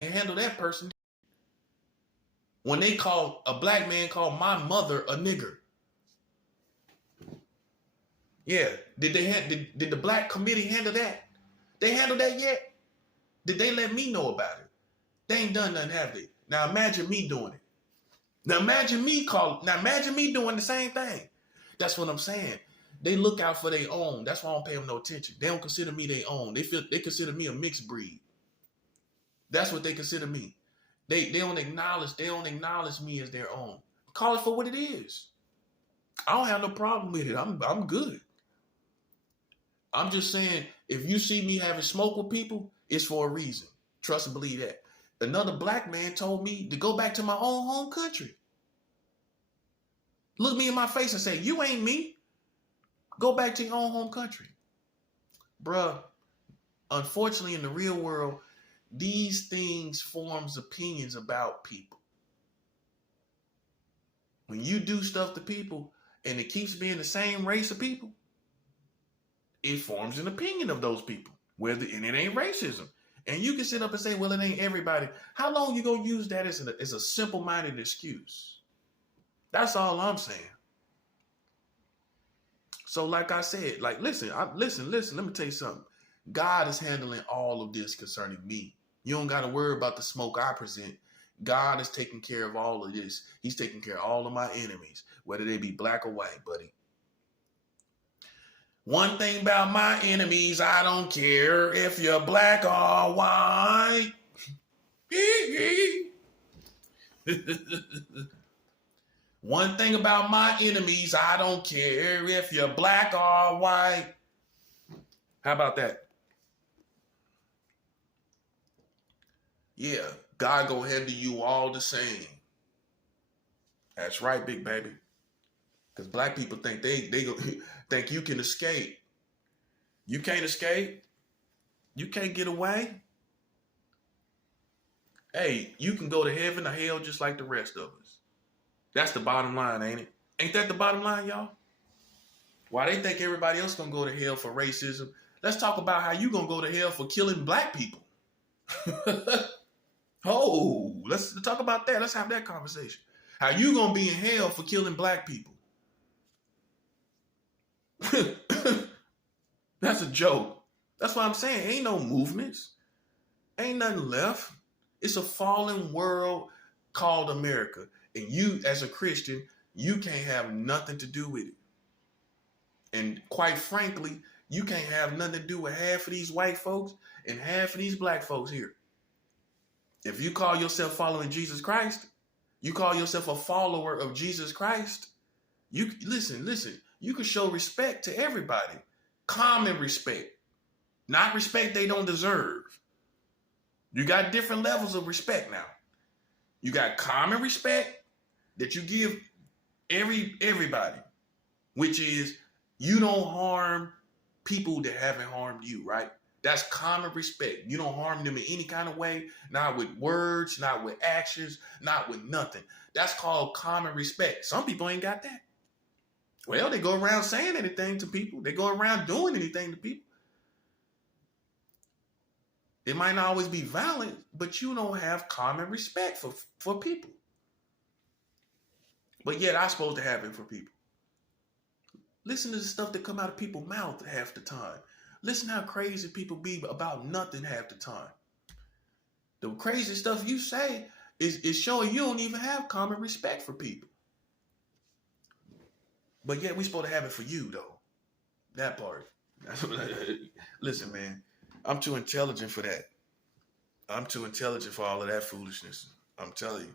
and handle that person. When they call a black man called my mother a nigger. Yeah. Did the black committee handle that? They handled that yet? Did they let me know about it? They ain't done nothing, have they? Now imagine me doing it. Now imagine me doing the same thing. That's what I'm saying. They look out for their own. That's why I don't pay them no attention. They don't consider me their own. They consider me a mixed breed. That's what they consider me. They don't acknowledge me as their own. Call it for what it is. I don't have no problem with it. I'm good. I'm just saying, if you see me having smoke with people, it's for a reason. Trust and believe that. Another black man told me to go back to my own home country. Look me in my face and say, you ain't me. Go back to your own home country. Bruh, unfortunately in the real world, these things forms opinions about people. When you do stuff to people and it keeps being the same race of people, it forms an opinion of those people. And it ain't racism. And you can sit up and say, well, it ain't everybody. How long you gonna use that as a simple-minded excuse? That's all I'm saying. So like I said, like, listen, let me tell you something. God is handling all of this concerning me. You don't got to worry about the smoke I present. God is taking care of all of this. He's taking care of all of my enemies, whether they be black or white, buddy. One thing about my enemies, I don't care if you're black or white. One thing about my enemies, I don't care if you're black or white. How about that? Yeah, God gonna handle you all the same. That's right, big baby. Because black people think they think you can escape. You can't escape. You can't get away. Hey, you can go to heaven or hell just like the rest of us. That's the bottom line, ain't it? Ain't that the bottom line, y'all? Why they think everybody else gonna go to hell for racism? Let's talk about how you gonna go to hell for killing black people. Oh, let's talk about that. Let's have that conversation. How you gonna be in hell for killing black people? That's a joke. That's what I'm saying. Ain't no movements. Ain't nothing left. It's a fallen world called America. And you, as a Christian, you can't have nothing to do with it. And quite frankly, you can't have nothing to do with half of these white folks and half of these black folks here. If you call yourself following Jesus Christ, you call yourself a follower of Jesus Christ, you listen, you can show respect to everybody. Common respect. Not respect they don't deserve. You got different levels of respect now. You got common respect that you give everybody, which is you don't harm people that haven't harmed you, right? That's common respect. You don't harm them in any kind of way, not with words, not with actions, not with nothing. That's called common respect. Some people ain't got that. Well, they go around saying anything to people. They go around doing anything to people. It might not always be violent, but you don't have common respect for people. But yet I'm supposed to have it for people. Listen to the stuff that come out of people's mouth half the time. Listen how crazy people be about nothing half the time. The crazy stuff you say is showing you don't even have common respect for people. But yet we're supposed to have it for you, though. That part. Listen, man, I'm too intelligent for that. I'm too intelligent for all of that foolishness. I'm telling you.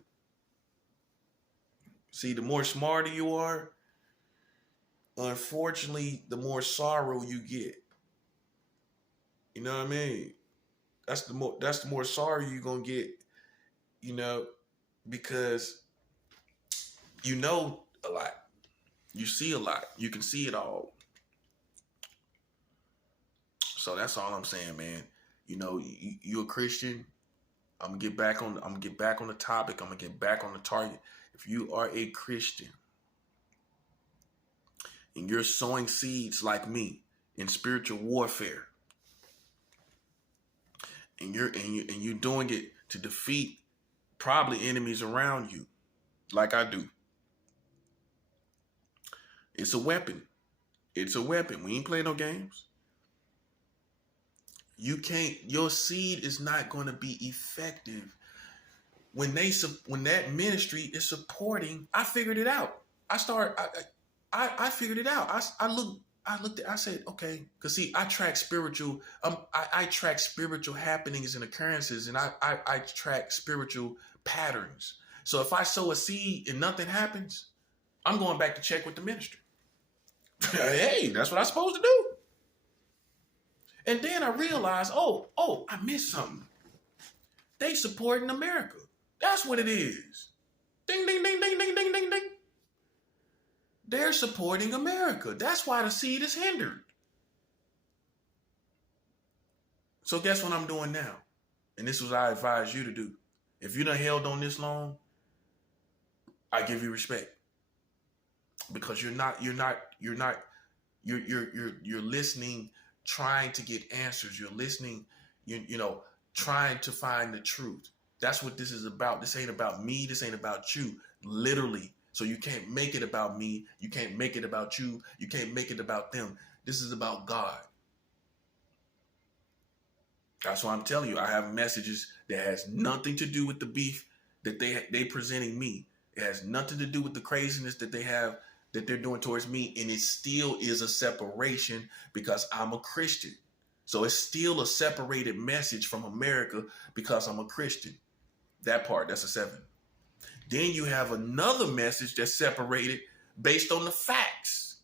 See, the more smarter you are, unfortunately, the more sorrow you get. You know what I mean? That's the more sorrow you're gonna get, you know, because you know a lot. You see a lot. You can see it all. So that's all I'm saying, man. You know, you're a Christian. I'm gonna get back on the topic. I'm gonna get back on the target. If you are a Christian and you're sowing seeds like me in spiritual warfare, and you're doing it to defeat probably enemies around you, like I do. It's a weapon. It's a weapon. We ain't playing no games. You can't, your seed is not going to be effective when that ministry is supporting. I figured it out. I figured it out. I said, okay, because see, I track spiritual, I track spiritual happenings and occurrences, and I track spiritual patterns. So if I sow a seed and nothing happens, I'm going back to check with the ministry. Hey, that's what I'm supposed to do. And then I realized, I missed something. They supporting America. That's what it is. Ding, ding, ding, ding, ding, ding, ding, ding. They're supporting America. That's why the seed is hindered. So guess what I'm doing now? And this is what I advise you to do. If you done held on this long, I give you respect. Because you're listening, trying to get answers. You're listening, trying to find the truth. That's what this is about. This ain't about me. This ain't about you. Literally. So you can't make it about me. You can't make it about you. You can't make it about them. This is about God. That's why I'm telling you, I have messages that has nothing to do with the beef that they presenting me. It has nothing to do with the craziness that they have, that they're doing towards me. And it still is a separation because I'm a Christian. So it's still a separated message from America because I'm a Christian. That part, that's a 7. Then you have another message that's separated based on the facts,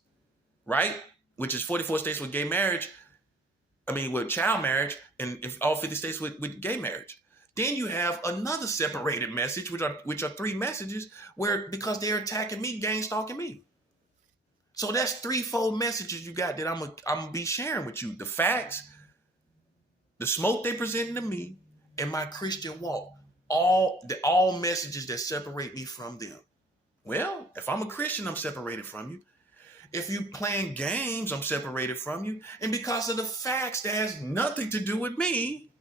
right? Which is 44 states with with child marriage, and if all 50 states with gay marriage. Then you have another separated message, which are 3 messages where, because they're attacking me, gang stalking me. So that's 3-fold messages you got that I'm gonna be sharing with you. The facts, the smoke they presenting to me, and my Christian walk. All messages that separate me from them. Well, if I'm a Christian, I'm separated from you. If you playing games, I'm separated from you. And because of the facts that has nothing to do with me,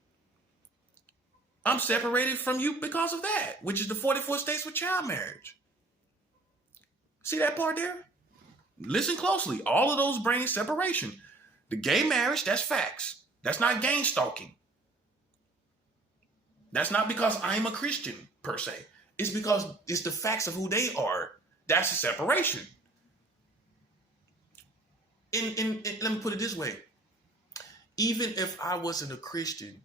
I'm separated from you because of that, which is the 44 states with child marriage. See that part there? Listen closely. All of those bring separation. The gay marriage, that's facts. That's not gang stalking. That's not because I'm a Christian, per se. It's because it's the facts of who they are. That's a separation. And let me put it this way. Even if I wasn't a Christian,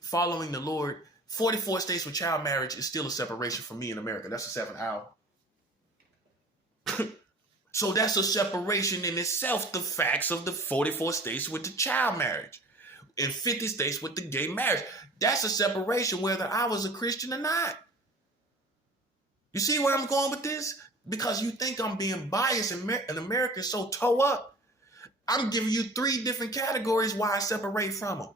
following the Lord, 44 states with child marriage is still a separation from me in America. That's a 7 hour. So that's a separation in itself, the facts of the 44 states with the child marriage. In 50 states with the gay marriage. That's a separation whether I was a Christian or not. You see where I'm going with this? Because you think I'm being biased and America is so toe up. I'm giving you 3 different categories why I separate from them.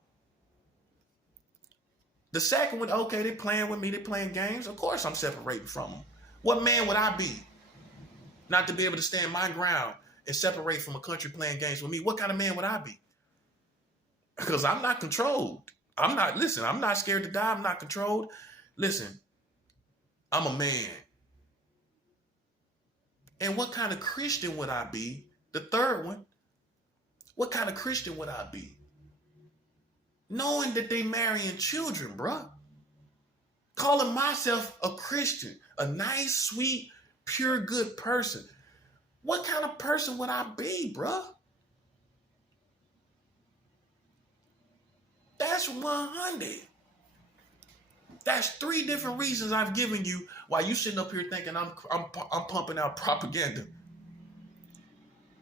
The second one, okay, they playing with me, they playing games. Of course I'm separating from them. What man would I be not to be able to stand my ground and separate from a country playing games with me? What kind of man would I be? Because I'm not controlled. I'm not scared to die. I'm not controlled. Listen, I'm a man. And what kind of Christian would I be? The third one, what kind of Christian would I be? Knowing that they marrying children, bruh. Calling myself a Christian, a nice, sweet, pure, good person. What kind of person would I be, bruh? That's 100. That's 3 different reasons I've given you why you sitting up here thinking I'm pumping out propaganda.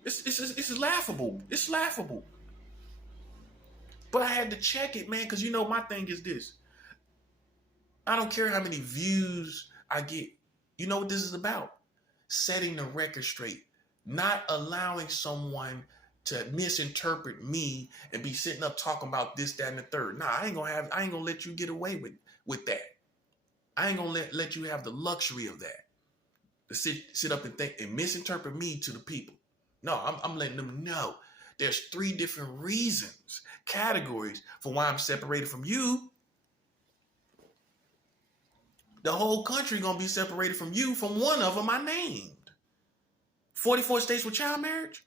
It's laughable. It's laughable. But I had to check it, man, because my thing is this. I don't care how many views I get. You know what this is about? Setting the record straight. Not allowing someone to misinterpret me and be sitting up talking about this, that, and the third. Nah, I ain't gonna let you get away with that. I ain't gonna let you have the luxury of that. To sit up and think and misinterpret me to the people. No, I'm letting them know. There's 3 different reasons, categories for why I'm separated from you. The whole country gonna be separated from you from one of them I named. 44 states with child marriage?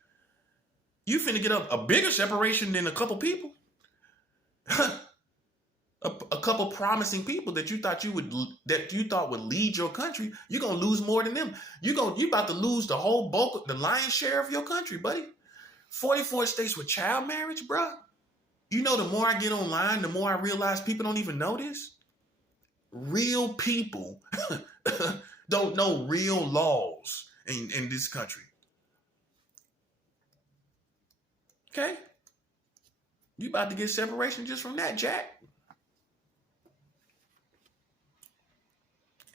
You finna get a bigger separation than a couple people. a couple promising people that you thought would lead your country. You're gonna lose more than them. You about to lose the whole bulk, the lion's share of your country, buddy. 44 states with child marriage, bro. You know, the more I get online, the more I realize people don't even know this. Real people don't know real laws in this country. Okay? You about to get separation just from that, Jack.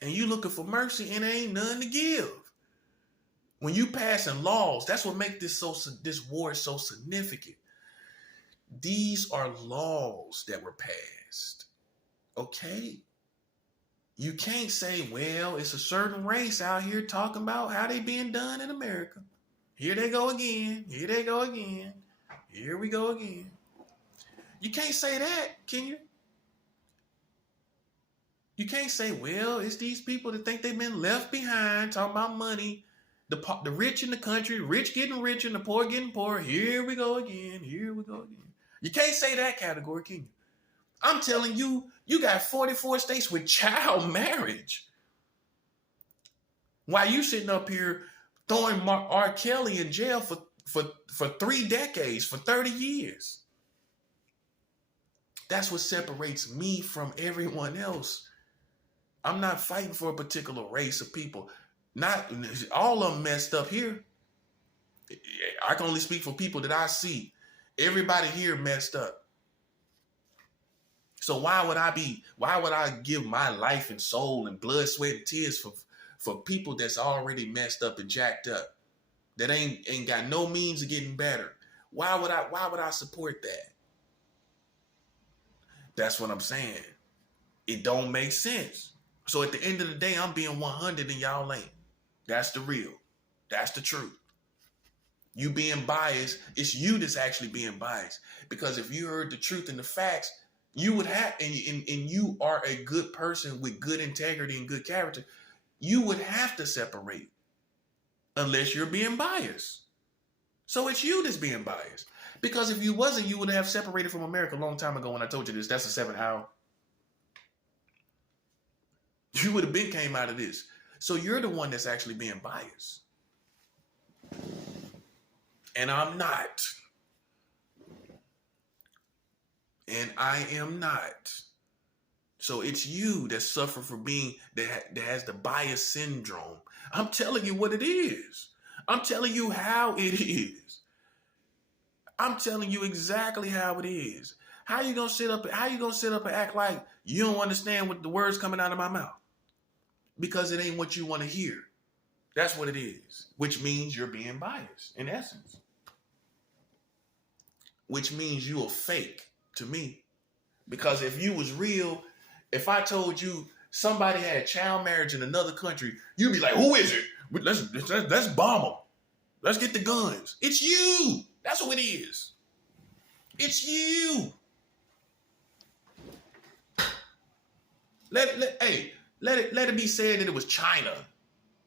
And you looking for mercy and there ain't none to give. When you passing laws, that's what makes this war so significant. These are laws that were passed. Okay? You can't say, well, it's a certain race out here talking about how they being done in America. Here they go again. Here they go again. Here we go again. You can't say that, can you? You can't say, well, it's these people that think they've been left behind, talking about money. The rich in the country, rich getting richer and the poor getting poorer. Here we go again. Here we go again. You can't say that category, can you? I'm telling you, you got 44 states with child marriage. While you sitting up here throwing R. Kelly in jail for 3 decades, for 30 years. That's what separates me from everyone else. I'm not fighting for a particular race of people. Not all of them messed up here. I can only speak for people that I see. Everybody here messed up. So why would I give my life and soul and blood, sweat, and tears for people that's already messed up and jacked up, that ain't got no means of getting better? Why would I support that? That's what I'm saying. It don't make sense. So at the end of the day, I'm being 100 and y'all ain't. That's the real. That's the truth. You being biased, it's you that's actually being biased. Because if you heard the truth and the facts, you would have, and you are a good person with good integrity and good character, you would have to separate unless you're being biased. So it's you that's being biased. Because if you wasn't, you would have separated from America a long time ago when I told you this. That's the 7th hour. You would have been came out of this. So you're the one that's actually being biased. And I'm not. And I am not. So it's you that suffer from being, that has the bias syndrome. I'm telling you what it is. I'm telling you how it is. I'm telling you exactly how it is. How you gonna sit up and act like you don't understand what the words coming out of my mouth? Because it ain't what you want to hear. That's what it is. Which means you're being biased, in essence. Which means you are fake to me. Because if you was real, if I told you somebody had child marriage in another country, you'd be like, who is it? Let's bomb them. Let's get the guns. It's you. That's what it is. It's you. Let it be said that it was China.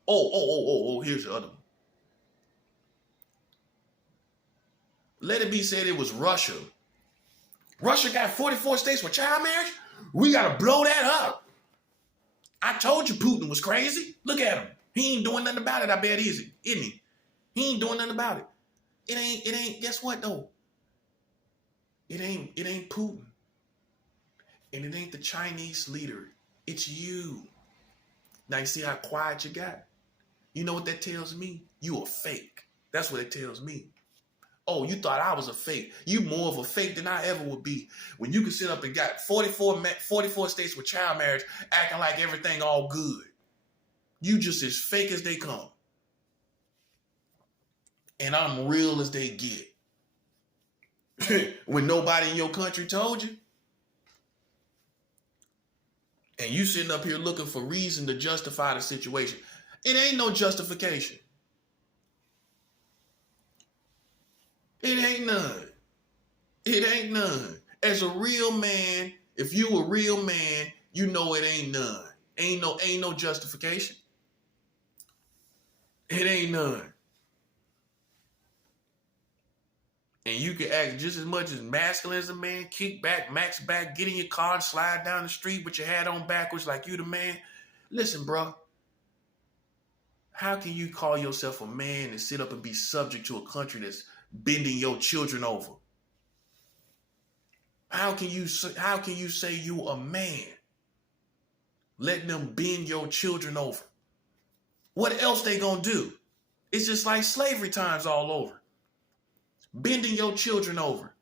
Oh, here's the other one. Let it be said it was Russia. Russia got 44 states with child marriage? We got to blow that up. I told you Putin was crazy. Look at him. He ain't doing nothing about it, I bet, isn't he? He ain't doing nothing about it. It ain't, guess what, though? It ain't Putin. And it ain't the Chinese leader. It's you. Now you see how quiet you got? You know what that tells me? You a fake. That's what it tells me. Oh, you thought I was a fake. You more of a fake than I ever would be. When you can sit up and got 44 states with child marriage acting like everything all good. You just as fake as they come. And I'm real as they get. When nobody in your country told you. And you sitting up here looking for reason to justify the situation. It ain't no justification. It ain't none. It ain't none. As a real man, if you a real man, you know it ain't none. Ain't no justification. It ain't none. And you can act just as much as masculine as a man, kick back, max back, get in your car and slide down the street with your hat on backwards like you the man. Listen, bro. How can you call yourself a man and sit up and be subject to a country that's bending your children over? How can you say you a man? Letting them bend your children over. What else they gonna do? It's just like slavery times all over. Bending your children over.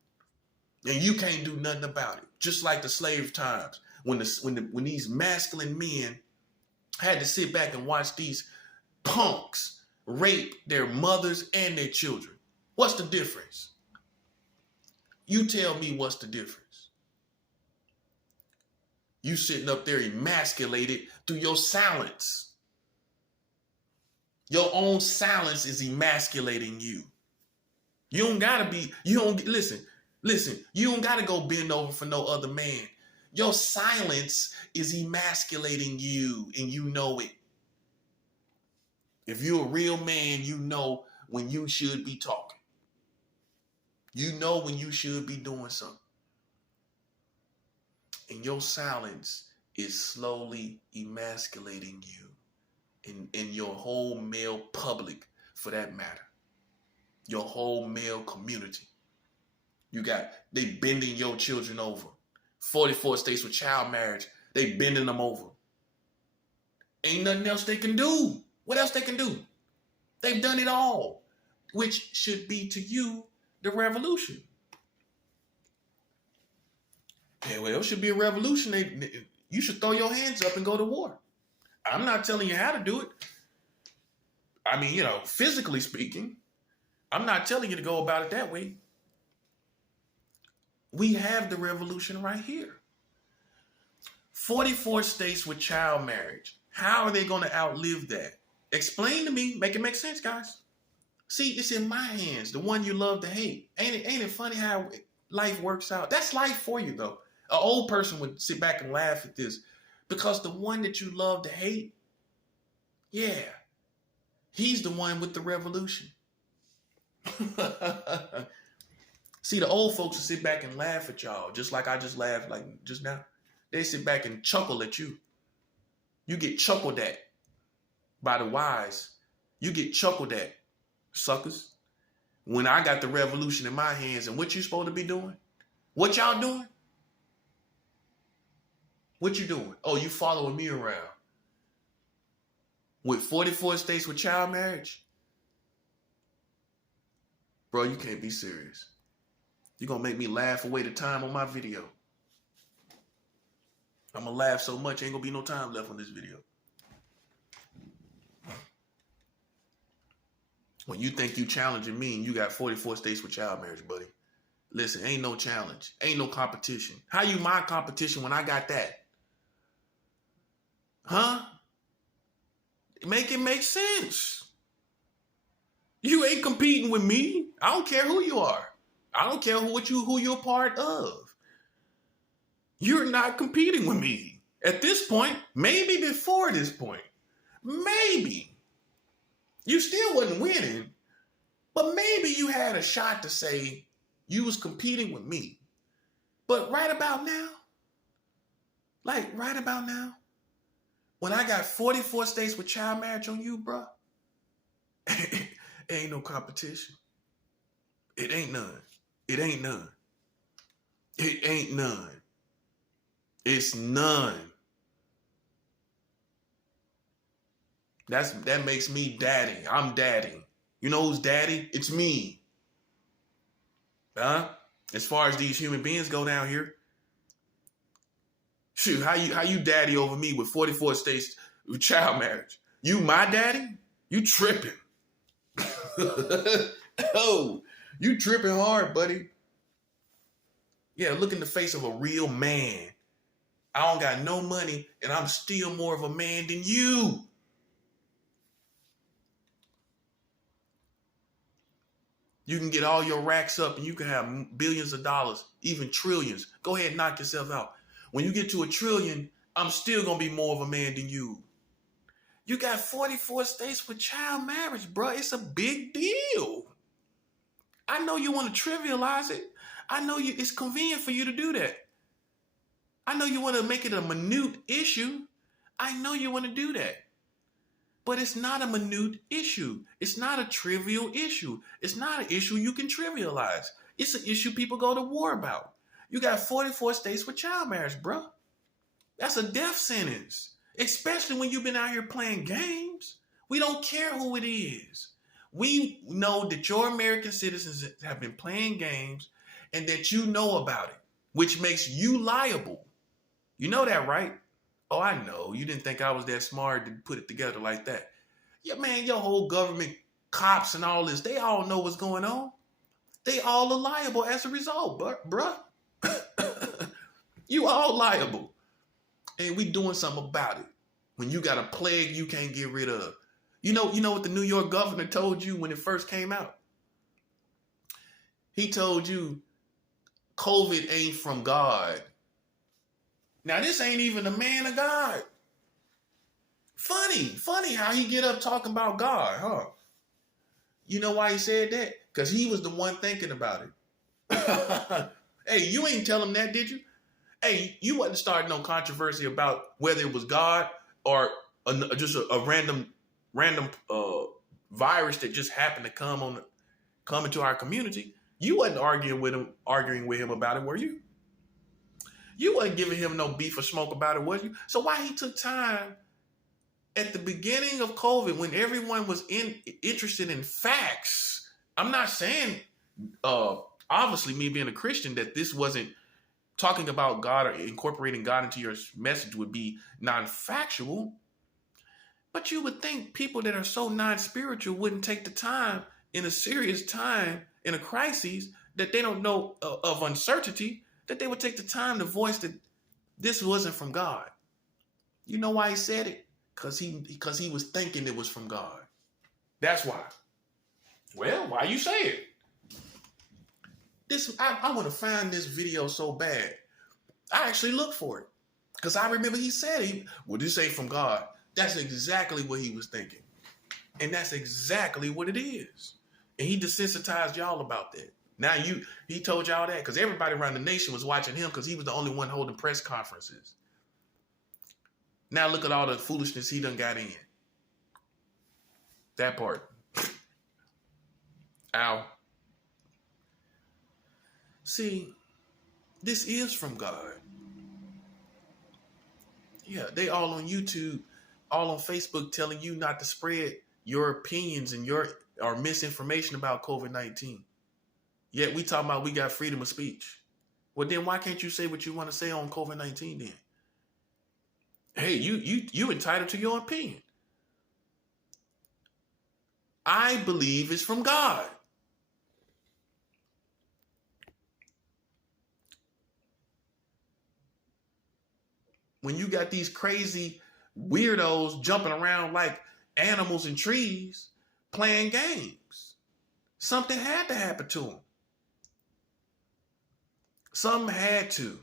And you can't do nothing about it. Just like the slave times when these masculine men had to sit back and watch these punks rape their mothers and their children. What's the difference? You tell me what's the difference. You sitting up there emasculated through your silence. Your own silence is emasculating you. You don't gotta listen, you don't gotta go bend over for no other man. Your silence is emasculating you and you know it. If you're a real man, you know when you should be talking. You know when you should be doing something. And your silence is slowly emasculating you in your whole male public, for that matter. Your whole male community. They bending your children over. 44 states with child marriage, they bending them over. Ain't nothing else they can do. What else they can do? They've done it all, which should be to you the revolution. Yeah, well, it should be a revolution. You should throw your hands up and go to war. I'm not telling you how to do it. I mean, physically speaking, I'm not telling you to go about it that way. We have the revolution right here. 44 states with child marriage. How are they going to outlive that? Explain to me. Make it make sense, guys. See, it's in my hands, the one you love to hate. Ain't it funny how life works out? That's life for you, though. An old person would sit back and laugh at this because the one that you love to hate, yeah, he's the one with the revolution. See, the old folks will sit back and laugh at y'all, just like I just laughed like just now. They sit back and chuckle at you. You get chuckled at by the wise. You get chuckled at, suckers. When I got the revolution in my hands, and what you supposed to be doing? What y'all doing? What you doing? Oh, you following me around. With 44 states with child marriage? Bro, you can't be serious. You're going to make me laugh away the time on my video. I'm going to laugh so much, ain't going to be no time left on this video. When you think you challenging me and you got 44 states with child marriage, buddy. Listen, ain't no challenge. Ain't no competition. How you my competition when I got that? Huh? Make it make sense. You ain't competing with me. I don't care who you are. I don't care who you're a part of. You're not competing with me. At this point, maybe before this point, maybe. You still wasn't winning, but maybe you had a shot to say you was competing with me. But right about now, when I got 44 states with child marriage on you, bro, ain't no competition. It ain't none. It ain't none. It ain't none. It's none. That makes me daddy. I'm daddy. You know who's daddy? It's me. Huh? As far as these human beings go down here. Shoot, how you daddy over me with 44 states with child marriage? You my daddy? You tripping. Oh, you tripping hard, buddy. Yeah, look in the face of a real man. I don't got no money and I'm still more of a man than you. You can get all your racks up and you can have billions of dollars, even trillions. Go ahead and knock yourself out. When you get to $1 trillion, I'm still going to be more of a man than you. You got 44 states with child marriage, bro. It's a big deal. I know you want to trivialize it. I know it's convenient for you to do that. I know you want to make it a minute issue. I know you want to do that. But it's not a minute issue. It's not a trivial issue. It's not an issue you can trivialize. It's an issue people go to war about. You got 44 states with child marriage, bro. That's a death sentence. Especially when you've been out here playing games. We don't care who it is. We know that your American citizens have been playing games and that you know about it, which makes you liable. You know that, right? Oh, I know. You didn't think I was that smart to put it together like that. Yeah, man, your whole government, cops and all this, they all know what's going on. They all are liable as a result, bruh. You all liable. And we doing something about it. When you got a plague you can't get rid of. You know what the New York governor told you when it first came out? He told you COVID ain't from God. Now, this ain't even a man of God. Funny how he get up talking about God, huh? You know why he said that? Because he was the one thinking about it. Hey, you ain't tell him that, did you? Hey, you wasn't starting no controversy about whether it was God or just a random virus that just happened to come into our community. You wasn't arguing with him about it, were you? You wasn't giving him no beef or smoke about it, was you? So why he took time at the beginning of COVID when everyone was interested in facts? I'm not saying, obviously, me being a Christian, that this wasn't talking about God or incorporating God into your message would be non-factual. But you would think people that are so non-spiritual wouldn't take the time in a serious time, in a crisis, that they don't know of uncertainty, that they would take the time to voice that this wasn't from God. You know why he said it? Because he was thinking it was from God. That's why. Well, why you say it? I want to find this video so bad. I actually looked for it. Because I remember he said, well, this ain't from God. That's exactly what he was thinking. And that's exactly what it is. And he desensitized y'all about that. Now he told y'all that because everybody around the nation was watching him because he was the only one holding press conferences. Now look at all the foolishness he done got in. That part. Ow. See, this is from God. Yeah, they all on YouTube, all on Facebook telling you not to spread your opinions and or misinformation about COVID-19. Yet we talking about we got freedom of speech. Well, then why can't you say what you want to say on COVID-19 then? Hey, you entitled to your opinion. I believe it's from God. When you got these crazy weirdos jumping around like animals in trees playing games, something had to happen to them. Something had to.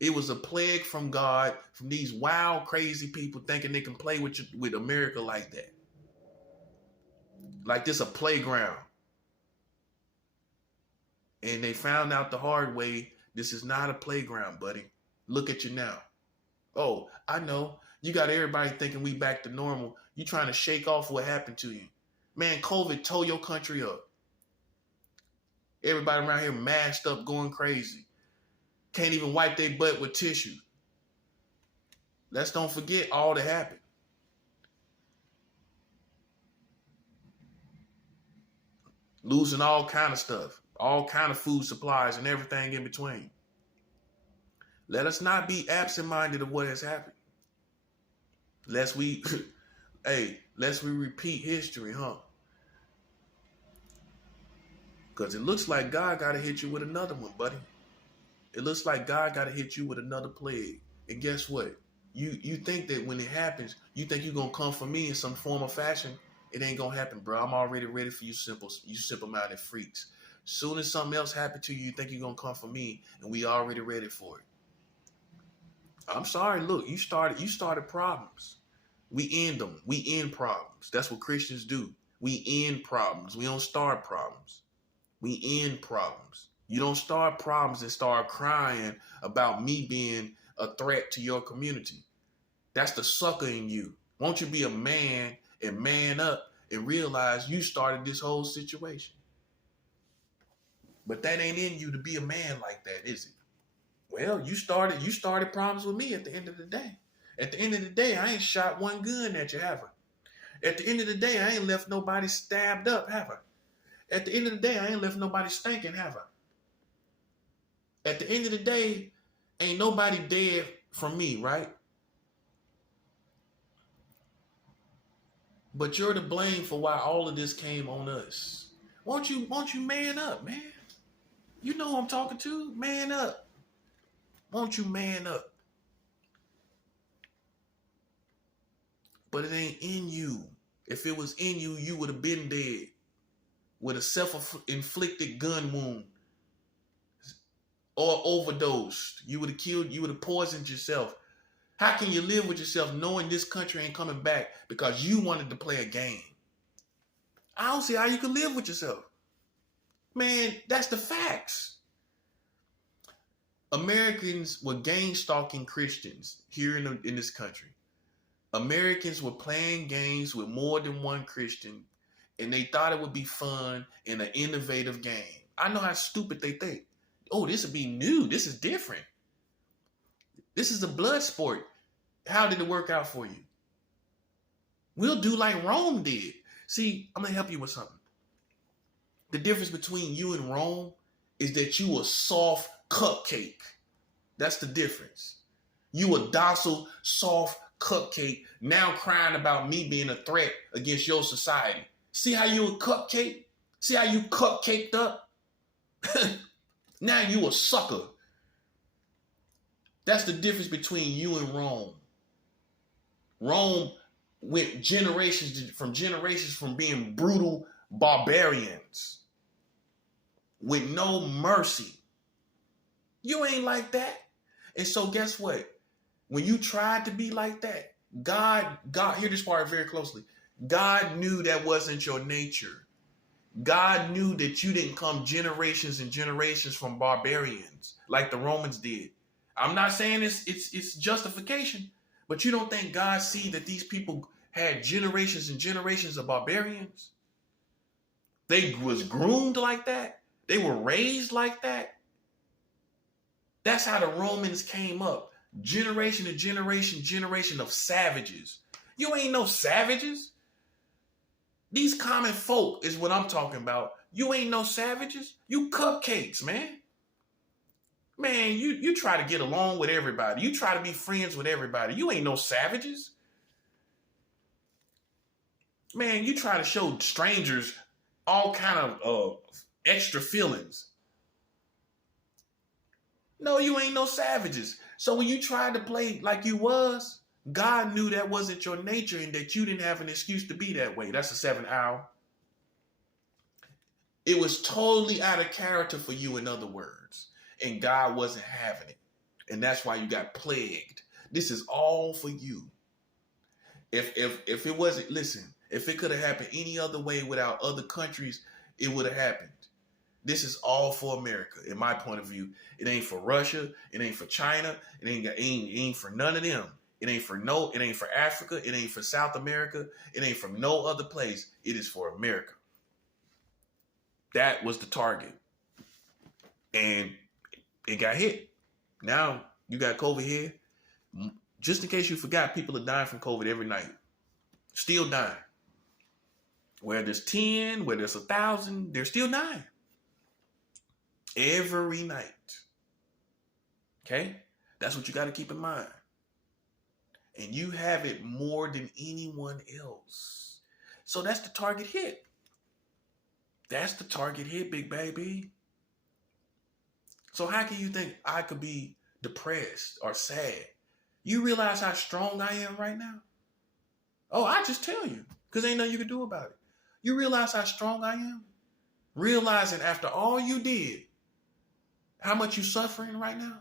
It was a plague from God, from these wild, crazy people thinking they can play with America like that. Like this a playground. And they found out the hard way, this is not a playground, buddy. Look at you now. Oh, I know. You got everybody thinking we back to normal. You trying to shake off what happened to you. Man, COVID tore your country up. Everybody around here mashed up, going crazy. Can't even wipe their butt with tissue. Let's don't forget all that happened. Losing all kind of stuff, all kind of food supplies and everything in between. Let us not be absent-minded of what has happened. Lest we repeat history, huh? Because it looks like God got to hit you with another one, buddy. It looks like God got to hit you with another plague. And guess what? You think that when it happens, you think you're going to come for me in some form or fashion. It ain't going to happen, bro. I'm already ready for you simple-minded freaks. Soon as something else happens to you, you think you're going to come for me, and we already ready for it. I'm sorry. Look, you started problems. We end them. We end problems. That's what Christians do. We end problems. We don't start problems. We end problems. You don't start problems and start crying about me being a threat to your community. That's the sucker in you. Won't you be a man and man up and realize you started this whole situation? But that ain't in you to be a man like that, is it? Well, you started problems with me at the end of the day. At the end of the day, I ain't shot one gun at you, have I? At the end of the day, I ain't left nobody stabbed up, have I? At the end of the day, I ain't left nobody stinking, have I? At the end of the day, ain't nobody dead from me, right? But you're to blame for why all of this came on us. Won't you man up, man? You know who I'm talking to? Man up. Won't you man up? But it ain't in you. If it was in you, you would have been dead with a self-inflicted gun wound or overdosed. You would have killed, you would have poisoned yourself. How can you live with yourself knowing this country ain't coming back because you wanted to play a game? I don't see how you can live with yourself. Man, that's the facts. Americans were gang stalking Christians here in this country. Americans were playing games with more than one Christian, and they thought it would be fun and an innovative game. I know how stupid they think. Oh, this would be new. This is different. This is a blood sport. How did it work out for you? We'll do like Rome did. See, I'm going to help you with something. The difference between you and Rome is that you a soft cupcake. That's the difference. You a docile, soft cupcake, now crying about me being a threat against your society. See how you a cupcake? See how you cupcaked up? Now you a sucker. That's the difference between you and Rome. Rome went generations from being brutal barbarians with no mercy. You ain't like that. And so guess what? When you tried to be like that, God, hear this part very closely. God knew that wasn't your nature. God knew that you didn't come generations and generations from barbarians like the Romans did. I'm not saying it's justification, but you don't think God see that these people had generations and generations of barbarians? They was groomed like that. They were raised like that. That's how the Romans came up. Generation to generation of savages. You ain't no savages. These common folk is what I'm talking about. You ain't no savages. You cupcakes, man. Man, you try to get along with everybody. You try to be friends with everybody. You ain't no savages. Man, you try to show strangers all kind of extra feelings. No, you ain't no savages. So when you tried to play like you was, God knew that wasn't your nature and that you didn't have an excuse to be that way. That's the 7th hour. It was totally out of character for you, in other words. And God wasn't having it. And that's why you got plagued. This is all for you. If it wasn't, listen, if it could have happened any other way without other countries, it would have happened. This is all for America, in my point of view. It ain't for Russia. It ain't for China. It ain't for none of them. It ain't for Africa. It ain't for South America. It ain't from no other place. It is for America. That was the target. And it got hit. Now you got COVID here. Just in case you forgot, people are dying from COVID every night. Still dying. Where there's 10, where there's 1,000, they're still dying. Every night. Okay? That's what you got to keep in mind. And you have it more than anyone else. So that's the target hit. That's the target hit, big baby. So how can you think I could be depressed or sad? You realize how strong I am right now? Oh, I just tell you, because ain't nothing you can do about it. You realize how strong I am? Realizing after all you did, how much you suffering right now?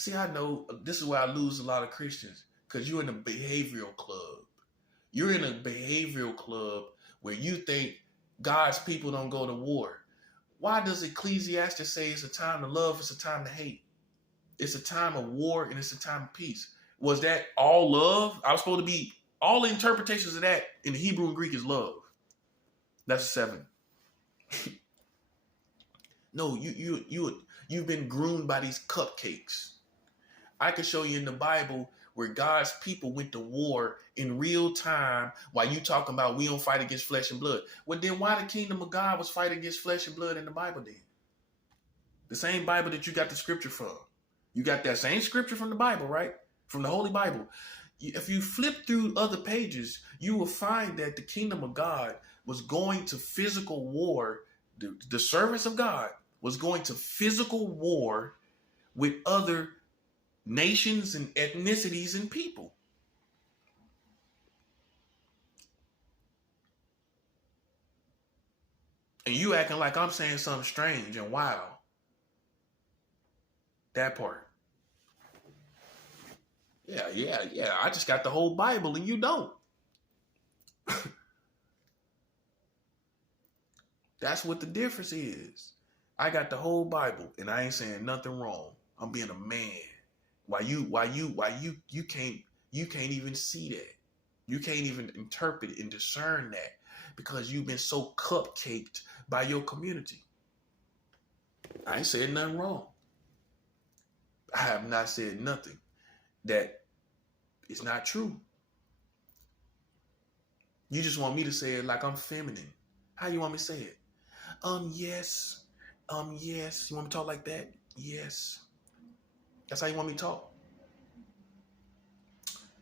See, I know this is where I lose a lot of Christians, because you're in a behavioral club. You're in a behavioral club where you think God's people don't go to war. Why does Ecclesiastes say it's a time to love, it's a time to hate? It's a time of war and it's a time of peace. Was that all love? I was supposed to be, all the interpretations of that in the Hebrew and Greek is love. That's 7. No, you've been groomed by these cupcakes. I can show you in the Bible where God's people went to war in real time while you talking about we don't fight against flesh and blood. Well, then why the kingdom of God was fighting against flesh and blood in the Bible then? The same Bible that you got the scripture from. You got that same scripture from the Bible, right? From the Holy Bible. If you flip through other pages, you will find that the kingdom of God was going to physical war. The servants of God was going to physical war with other nations and ethnicities and people. And you acting like I'm saying something strange and wild. That part. Yeah. I just got the whole Bible and you don't. That's what the difference is. I got the whole Bible and I ain't saying nothing wrong. I'm being a man. Why you can't even see that. You can't even interpret and discern that because you've been so cupcaked by your community. I ain't said nothing wrong. I have not said nothing that is not true. You just want me to say it like I'm feminine. How you want me to say it? Yes. Yes. You want me to talk like that? Yes. That's how you want me to talk.